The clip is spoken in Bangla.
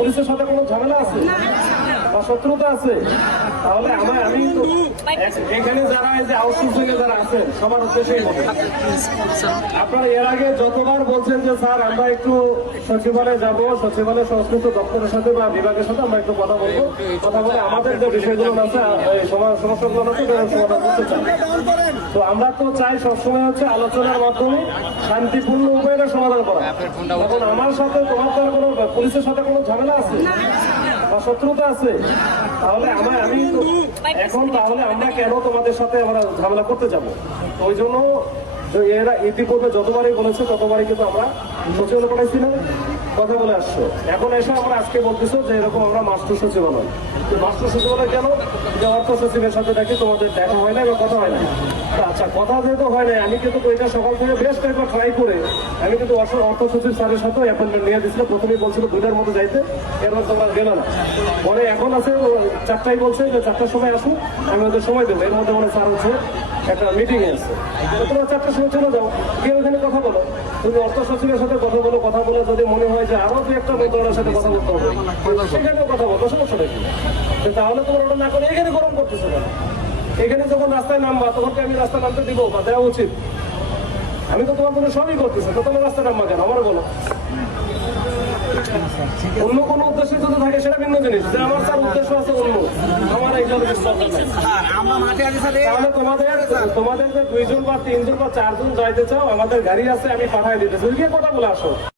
পুলিশের সাথে কোনো ঝামেলা আছে বা শত্রুতা আছে? তাহলে আমি তো এখানে যারা এই যে আউটসোর্সিং এ যারা আছেন সবার উদ্দেশ্যেই বলি, আপনারা এর আগে যতবার বলছেন যে স্যার আমরা একটু সচিবালয়ে যাব, সচিবালয় সংশ্লিষ্ট দপ্তরের সাথে বা বিভাগের সাথে আমরা একটু কথা বলবো, কথা বলে আমাদের যে বিষয়গুলো আছে সমস্যাগুলো আছে সমাধান করতে চাই। তো আমরা তো চাই সবসময় হচ্ছে আলোচনার মাধ্যমে শান্তিপূর্ণ উপায়ে সমাধান করা। এখন আমার সাথে তোমার তো কোনো পুলিশের সাথে কোনো ঝামেলা আছে বা শত্রুতা আছে? তাহলে আমি তো এখন তাহলে আমরা কেন তোমাদের সাথে আমরা ঝামেলা করতে যাবো? তো ওই জন্য এরা ইতিপূর্বে যতবারই বলেছে ততবারই কিন্তু আমরা সচিবালয় পাঠাইছি না, কথা বলে আসছো। এখন এসে আমরা আজকে বলতেছো যে এরকম আমরা মাস্টার সচিবালয়, মাস্টার সচিবালয় কেন? যে অর্থ সচিবের সাথে দেখি তোমাদের দেখা হয় না বা কথা হয় না। আচ্ছা, কথা যেহেতু হয় না, আমি কিন্তু এটা সকাল থেকে বেশ কয়েকবার ট্রাই করে আমি কিন্তু অর্থ সচিব স্যারের সাথেও অ্যাপয়েন্টমেন্ট নিয়ে দিচ্ছিলাম। প্রথমেই বলছিল 2টার মধ্যে যাইতে, এরপর তোমরা গেল না। পরে এখন আছে 4টায় বলছে যে 4টার সময় আসুন, আমি ওদের সময় দেবো। এর মধ্যে স্যার হচ্ছে একটা মিটিং আছে, তোমরা 4টার সময় চলে যাও, গিয়ে ওখানে কথা বলো। তুমি অর্থ সচিবের সাথে কথা বলো, কথা বলে যদি মনে হয় যে আরো 2-1টা মন্ত্রণালয়ের সাথে কথা বলতে হবে সেখানেও কথা বলো, সমস্যা নেই। তাহলে তোমার ওটা না করে এখানে গরম করতেছো কেন? এখানে যখন রাস্তায় নামবা তখন আমি রাস্তায় নামতে দিব বা দেওয়া উচিত? আমি তো তোমার জন্য সবই করতেছি, তো তোমার রাস্তায় নামবা কেন আমার বলো? অন্য কোনো উদ্দেশ্য যদি থাকে সেটা ভিন্ন জিনিস, যে আমার তার উদ্দেশ্য আছে অন্য, আমার এইগুলো তাহলে তোমাদের যে 2জন বা 3জন বা 4জন যাইতে চাও, আমাদের গাড়ি আছে, আমি পাঠাই দিতেছি, গিয়ে কথা বলে আসো।